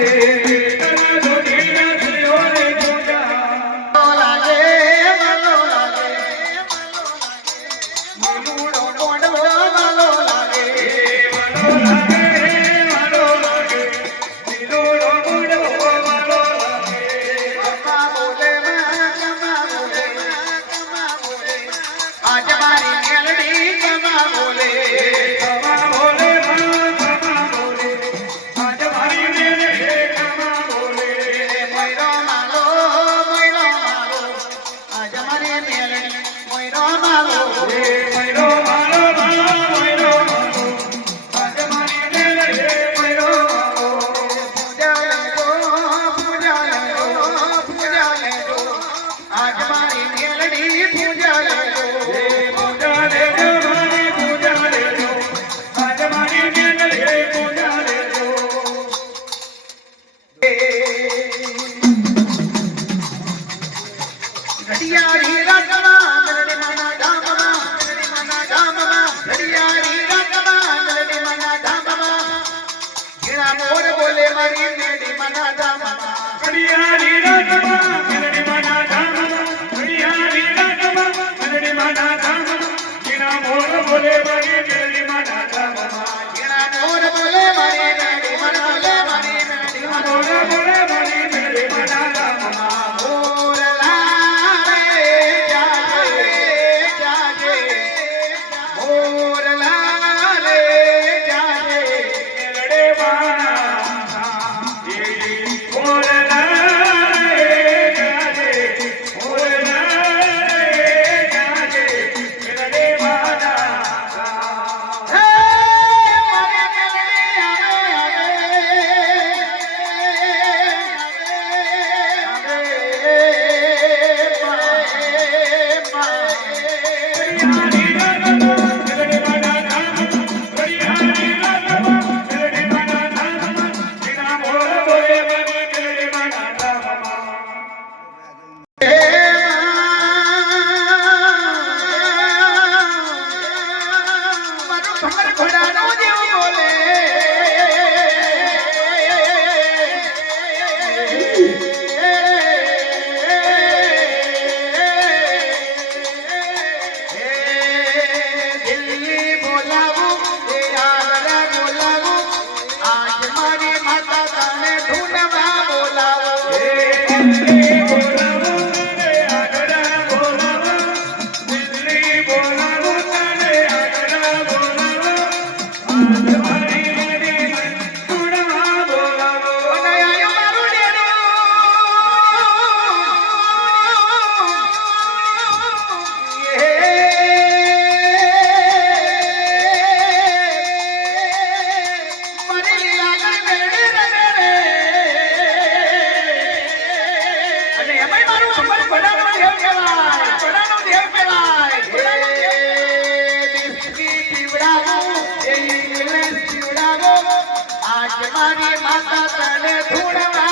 você. Amen. हमारी माता तने ढूंढवा